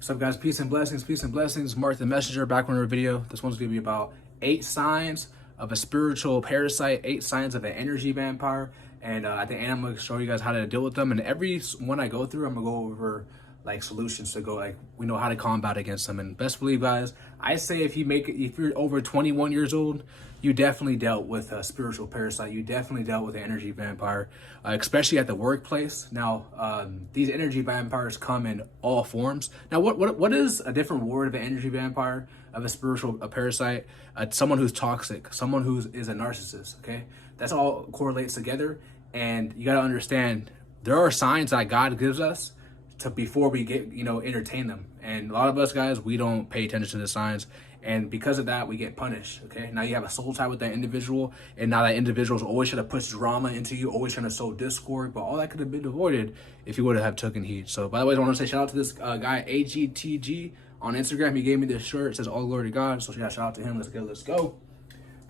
What's up, guys? Peace and blessings. Peace and blessings. MarcTheMessenger back with another video. This one's gonna be about 8 signs of a spiritual parasite, 8 signs of an energy vampire, and at the end I'm gonna show you guys how to deal with them. And every one I go through, I'm gonna go over like solutions to go, like, we know how to combat against them. And best believe, guys, I say if you're over 21 years old, you definitely dealt with a spiritual parasite. You definitely dealt with an energy vampire, especially at the workplace. Now, these energy vampires come in all forms. Now, what is a different word of an energy vampire, of a spiritual parasite? Someone who's toxic, someone who is a narcissist, okay? That's all correlates together. And you got to understand, there are signs that God gives us before we get, entertain them. And a lot of us, guys, we don't pay attention to the signs. And because of that, we get punished, okay? Now you have a soul tie with that individual, and now that individual's always trying to push drama into you, always trying to sow discord, but all that could have been avoided if you would have taken heed. So, by the way, I want to say shout out to this guy, AGTG, on Instagram. He gave me this shirt. It says, all glory to God. So, shout out to him. Let's go.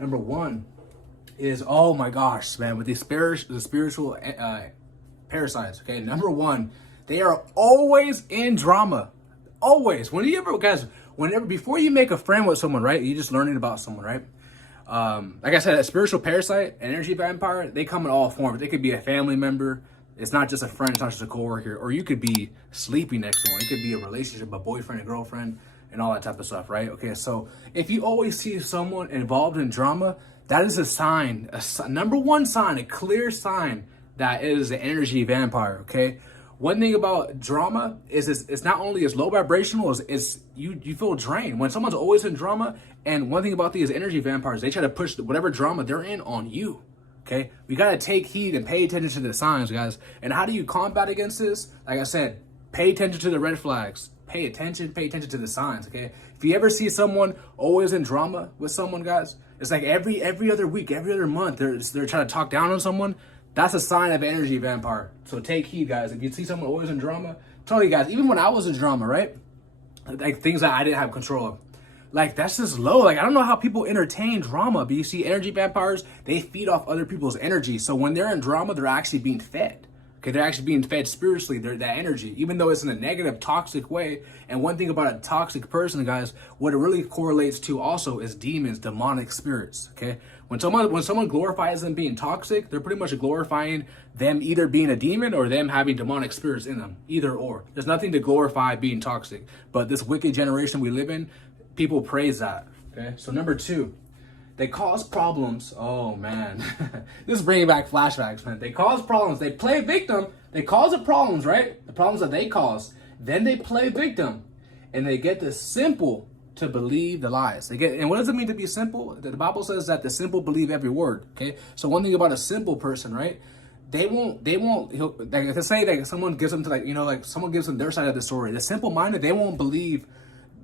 Number 1 is, oh my gosh, man, with the spiritual parasites, okay? Number 1, they are always in drama. Always. Before you make a friend with someone, right? You're just learning about someone, right? Like I said, a spiritual parasite, energy vampire, they come in all forms. They could be a family member. It's not just a friend, it's not just a coworker, or you could be sleeping next to one. It could be a relationship, a boyfriend, a girlfriend, and all that type of stuff, right? Okay, so if you always see someone involved in drama, that is a sign, number 1 sign, a clear sign that it is an energy vampire, okay? One thing about drama is it's not only as low vibrational, it's you feel drained. When someone's always in drama, and one thing about these energy vampires, they try to push whatever drama they're in on you, okay? We got to take heed and pay attention to the signs, guys. And how do you combat against this? Like I said, pay attention to the red flags. Pay attention to the signs, okay? If you ever see someone always in drama with someone, guys, it's like every other week, every other month, they're trying to talk down on someone. That's a sign of an energy vampire. So take heed, guys. If you see someone always in drama, tell you guys, even when I was in drama, right? Like things that I didn't have control of. Like, that's just low. Like, I don't know how people entertain drama, but you see energy vampires, they feed off other people's energy. So when they're in drama, they're actually being fed. Okay, they're actually being fed spiritually, that energy, even though it's in a negative, toxic way. And one thing about a toxic person, guys, what it really correlates to also is demons, demonic spirits, okay? When someone glorifies them being toxic, they're pretty much glorifying them either being a demon or them having demonic spirits in them, either or. There's nothing to glorify being toxic. But this wicked generation we live in, people praise that, okay? So number 2. They cause problems. Oh, man. This is bringing back flashbacks, man. They cause problems. They play victim. They cause the problems, right? The problems that they cause. Then they play victim. And they get the simple to believe the lies. And what does it mean to be simple? The Bible says that the simple believe every word, okay? So one thing about a simple person, right? They won't, like, to say that someone gives them someone gives them their side of the story. The simple-minded, they won't believe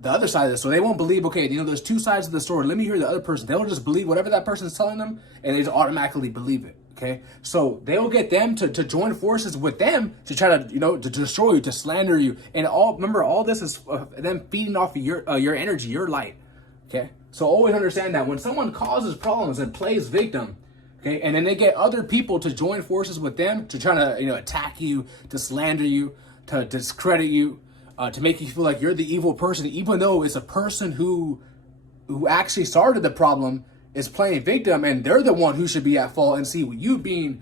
the other side of this. So they won't believe, okay, there's 2 sides of the story. Let me hear the other person. They'll just believe whatever that person's telling them, and they just automatically believe it, okay? So they'll get them to join forces with them to try to, to destroy you, to slander you. And remember, all this is them feeding off of your energy, your light, okay? So always understand that when someone causes problems and plays victim, okay, and then they get other people to join forces with them to try to, attack you, to slander you, to discredit you, to make you feel like you're the evil person, even though it's a person who actually started the problem is playing victim, and they're the one who should be at fault. And see, you being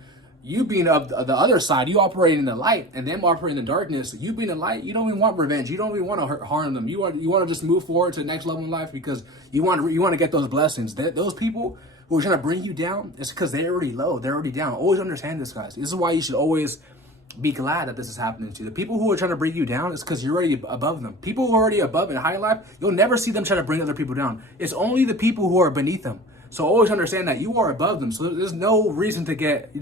of the other side, you operating in the light, and them operating in the darkness. You being the light, you don't even want revenge. You don't even want to harm them. You want to just move forward to the next level in life because you want to get those blessings. Those people who are trying to bring you down, it's because they're already low. They're already down. Always understand this, guys. This is why you should always be glad that this is happening to you. The people who are trying to bring you down is because you're already above them. People who are already above in high life, you'll never see them try to bring other people down. It's only the people who are beneath them. So always understand that you are above them. So there's no reason to get,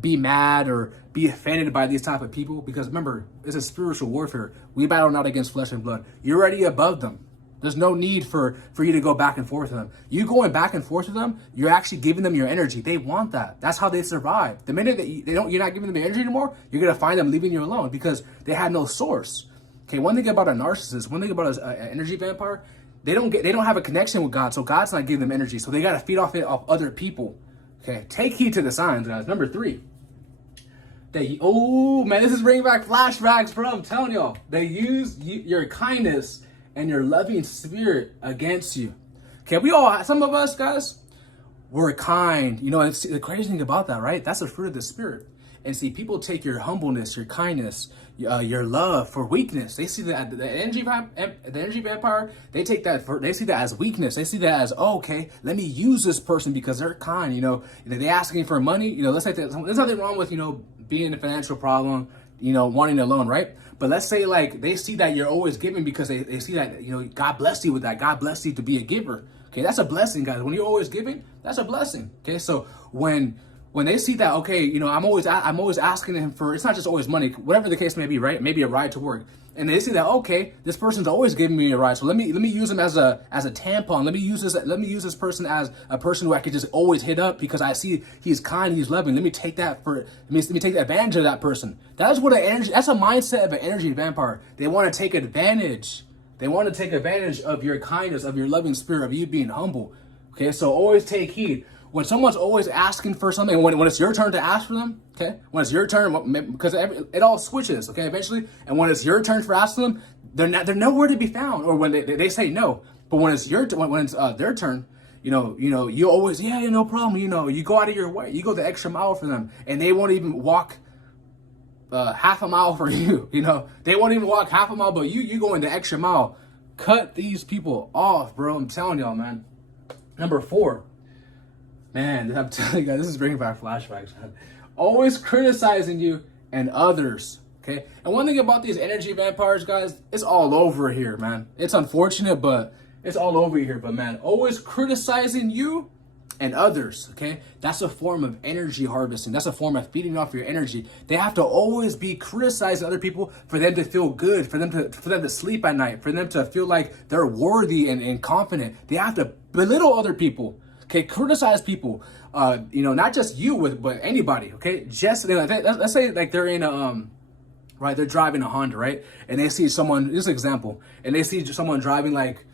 be mad or be offended by these type of people, because remember, it's a spiritual warfare. We battle not against flesh and blood. You're already above them. There's no need for you to go back and forth with them. You going back and forth with them, you're actually giving them your energy. They want that. That's how they survive. The minute that you're not giving them the energy anymore, you're gonna find them leaving you alone because they have no source. Okay, one thing about a narcissist, one thing about an energy vampire, they don't have a connection with God, so God's not giving them energy. So they gotta feed off it off other people. Okay, take heed to the signs, guys. Number 3. Oh man, this is bringing back flashbacks, bro. I'm telling y'all, they use your kindness and your loving spirit against you. Okay, some of us guys, we're kind. You know, and the crazy thing about that, right? That's the fruit of the spirit. And see, people take your humbleness, your kindness, your love for weakness. They see that the energy vampire. They take that they see that as weakness. They see that as, oh, okay, let me use this person because they're kind. You know, they asking for money. You know, let's say there's nothing wrong with, you know, being in a financial problem, you know, wanting a loan, right? But let's say like they see that you're always giving because they see that, you know, God bless you with that. God bless you to be a giver. Okay, that's a blessing, guys. When you're always giving, that's a blessing. Okay, so when they see that, okay, you know, I'm always asking him for, it's not just always money, whatever the case may be, right? Maybe a ride to work, and they see that, okay, this person's always giving me a ride, so let me use him as a tampon. Let me use this person as a person who I could just always hit up because I see he's kind, he's loving. Let me take advantage of that person. That's a mindset of an energy vampire. They want to take advantage. They want to take advantage of your kindness, of your loving spirit, of you being humble. Okay, so always take heed. When someone's always asking for something, when it's your turn to ask for them, okay? When it's your turn, because it all switches, okay, eventually. And when it's your turn for asking them, they're nowhere to be found, or when they say no. But when it's their turn, you know, you always, yeah, no problem. You know, you go out of your way, you go the extra mile for them, and they won't even walk half a mile for you. You know, they won't even walk half a mile, but you go in the extra mile. Cut these people off, bro. I'm telling y'all, man. Number 4. Man, I'm telling you guys, this is bringing back flashbacks, man. Always criticizing you and others, okay? And one thing about these energy vampires, guys, it's all over here, man. It's unfortunate, but it's all over here. But, man, always criticizing you and others, okay? That's a form of energy harvesting. That's a form of feeding off your energy. They have to always be criticizing other people for them to feel good, for them to sleep at night, for them to feel like they're worthy and confident. They have to belittle other people. Okay, criticize people, you know, not just you, but anybody, okay? Just, you know, let's say like they're in right, they're driving a Honda, right? And they see someone, this is an example, and they see someone driving like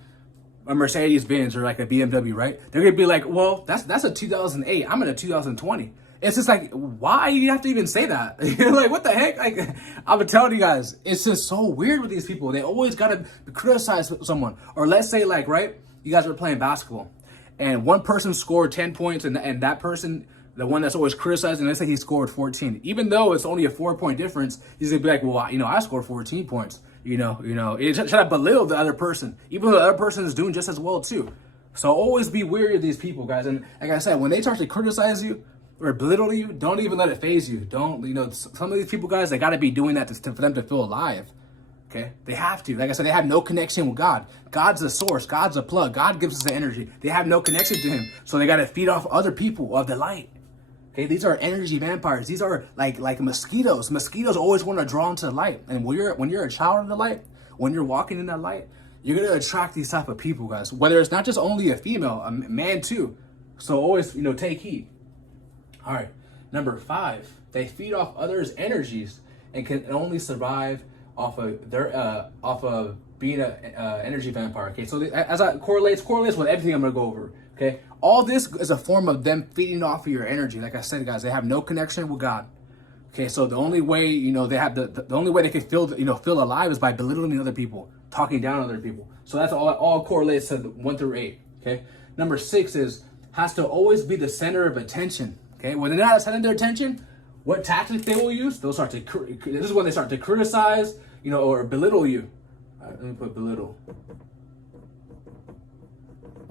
a Mercedes-Benz or like a BMW, right? They're gonna be like, well, that's a 2008, I'm in a 2020. It's just like, why do you have to even say that? You're like, what the heck? Like, I'm telling you guys, it's just so weird with these people. They always gotta criticize someone. Or let's say like, right, you guys are playing basketball, and one person scored 10 points, and that person, the one that's always criticizing, let's say he scored 14. Even though it's only a 4-point difference, he's gonna be like, well, you know, I scored 14 points. You know, try to belittle the other person, even though the other person is doing just as well too. So always be wary of these people, guys. And like I said, when they start to criticize you or belittle you, don't even let it faze you. Don't, you know, some of these people, guys, they got to be doing that for them to feel alive. Okay, they have to. Like I said, they have no connection with God. God's the source. God's the plug. God gives us the energy. They have no connection to him. So they got to feed off other people of the light. Okay, these are energy vampires. These are like mosquitoes. Mosquitoes always want to draw into the light. And when you're a child of the light, when you're walking in that light, you're going to attract these type of people, guys. Whether it's not just only a female, a man too. So always, you know, take heed. All right, number 5, they feed off others' energies and can only survive off of being an energy vampire. Okay, so as I correlates with everything I'm gonna go over. Okay, all this is a form of them feeding off of your energy. Like I said, guys, they have no connection with God. Okay, so the only way, you know, they have the only way they can feel alive is by belittling other people, talking down other people. So that's all correlates to 1 through 8. Okay, number 6 has to always be the center of attention. Okay, when they're not the center of their attention, what tactics they will use? They'll start to. This is when they start to criticize, you know, or belittle you. All right, let me put belittle.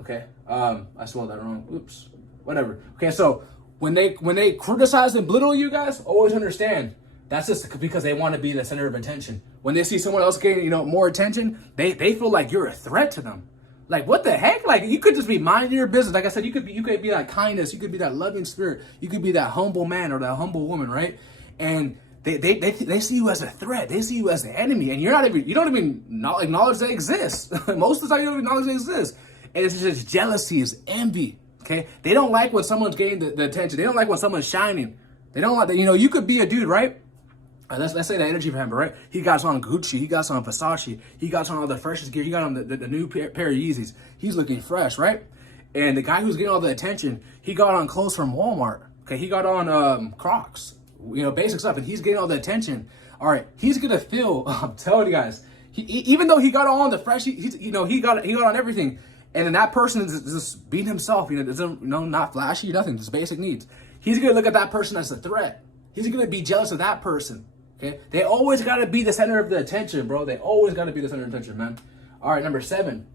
Okay, I spelled that wrong. Oops, whatever. Okay, so when they criticize and belittle you guys, always understand that's just because they want to be the center of attention. When they see someone else getting, you know, more attention, they feel like you're a threat to them. Like, what the heck? Like, you could just be minding your business. Like I said, you could be that kindness, you could be that loving spirit, you could be that humble man or that humble woman, right? And they see you as a threat. They see you as the enemy, and you don't even acknowledge they exist. Most of the time, you don't acknowledge they exist. And it's just jealousy, it's envy. Okay, they don't like when someone's getting the attention. They don't like when someone's shining. They don't like that. You know, you could be a dude, right? Let's say the energy vampire, right? He got on Gucci, he got on Versace, he got on all the freshest gear, he got on the new pair of Yeezys. He's looking fresh, right? And the guy who's getting all the attention, he got on clothes from Walmart. Okay, he got on Crocs. you know, basic stuff, and he's getting all the attention. All right, he's gonna feel. I'm telling you guys, even though he got on the fresh, he got on everything, and then that person is just being himself. You know, doesn't, you know, not flashy, nothing, just basic needs. He's gonna look at that person as a threat. He's gonna be jealous of that person. Okay, they always gotta be the center of the attention, bro. They always gotta be the center of attention, man. All right, number 7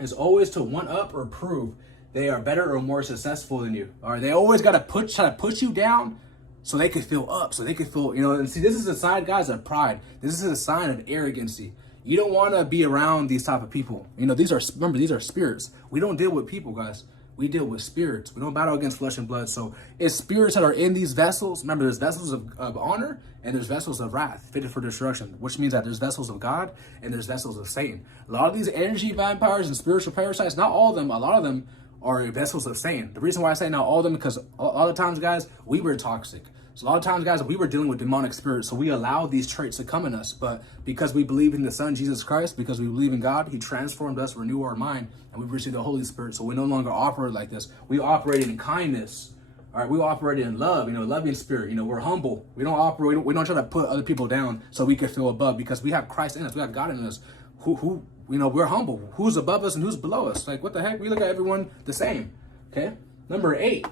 is always to one up or prove they are better or more successful than you. All right, they always gotta try to push you down so they could feel up, so they could feel, you know. And see, this is a sign, guys, of pride. This is a sign of arrogancy. You don't want to be around these type of people. You know, remember, these are spirits. We don't deal with people, guys. We deal with spirits. We don't battle against flesh and blood. So it's spirits that are in these vessels. Remember, there's vessels of honor and there's vessels of wrath fitted for destruction, which means that there's vessels of God and there's vessels of Satan. A lot of these energy vampires and spiritual parasites, not all of them, a lot of them are vessels of Satan. The reason why I say not all of them, because a lot of times, guys, we were toxic. So a lot of times, guys, we were dealing with demonic spirits, so we allowed these traits to come in us. But because we believe in the Son, Jesus Christ, because we believe in God, he transformed us, renewed our mind, and we've received the Holy Spirit. So we no longer operate like this. We operated in kindness. All right, we operated in love, you know, loving spirit. You know, we're humble. We don't operate. We don't try to put other people down so we can feel above, because we have Christ in us. We have God in us. Who you know, we're humble. Who's above us and who's below us? Like, what the heck? We look at everyone the same. Okay. Number 8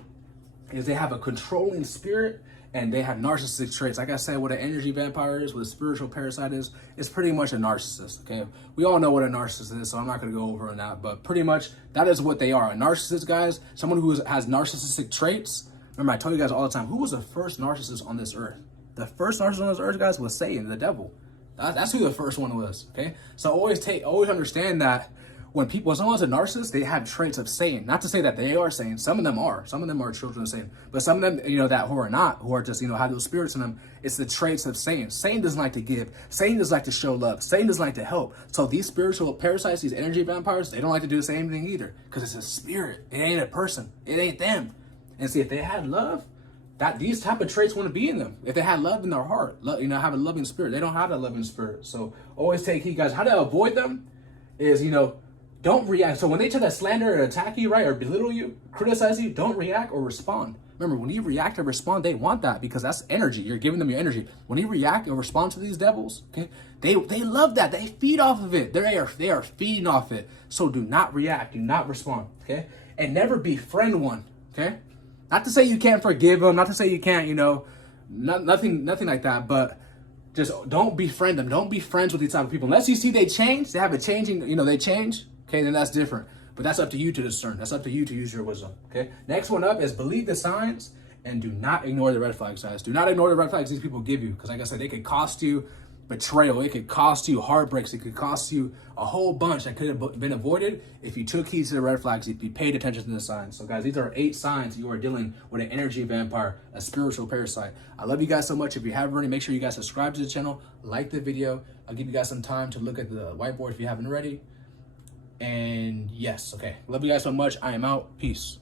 is they have a controlling spirit. And they have narcissistic traits. Like I said, what an energy vampire is, what a spiritual parasite is, it's pretty much a narcissist, okay? We all know what a narcissist is, so I'm not gonna go over on that, but pretty much that is what they are. A narcissist, guys, someone who has narcissistic traits. Remember, I tell you guys all the time, who was the first narcissist on this earth? The first narcissist on this earth, guys, was Satan, the devil. That's who the first one was, okay? So always understand that when someone's a narcissist, they have traits of Satan. Not to say that they are Satan. Some of them are. Some of them are children of Satan. But some of them, you know, that who are not, who are just, you know, have those spirits in them, it's the traits of Satan. Satan doesn't like to give. Satan doesn't like to show love. Satan doesn't like to help. So these spiritual parasites, these energy vampires, they don't like to do the same thing either, because it's a spirit. It ain't a person. It ain't them. And see, if they had love, these type of traits wouldn't be in them. If they had love in their heart, you know, have a loving spirit. They don't have that loving spirit. So always take heed, guys. How to avoid them is, you know, don't react. So when they try to slander or attack you, right, or belittle you, criticize you, don't react or respond. Remember, when you react or respond, they want that, because that's energy. You're giving them your energy. When you react or respond to these devils, okay, they love that. They feed off of it. They are feeding off it. So do not react. Do not respond, okay? And never befriend one, okay? Not to say you can't forgive them. Not to say you can't, you know, nothing like that. But just don't befriend them. Don't be friends with these type of people. Unless you see they change, they have a changing, you know, they change. Okay, then that's different. But that's up to you to discern. That's up to you to use your wisdom. Okay. Next one up is believe the signs and do not ignore the red flags, guys. Do not ignore the red flags these people give you, because like I said, they could cost you betrayal. It could cost you heartbreaks. It could cost you a whole bunch that could have been avoided if you took heed to the red flags, if you paid attention to the signs. So guys, these are 8 signs you are dealing with an energy vampire, a spiritual parasite. I love you guys so much. If you haven't already, make sure you guys subscribe to the channel, like the video. I'll give you guys some time to look at the whiteboard if you haven't already. And yes, okay. Love you guys so much. I am out. Peace.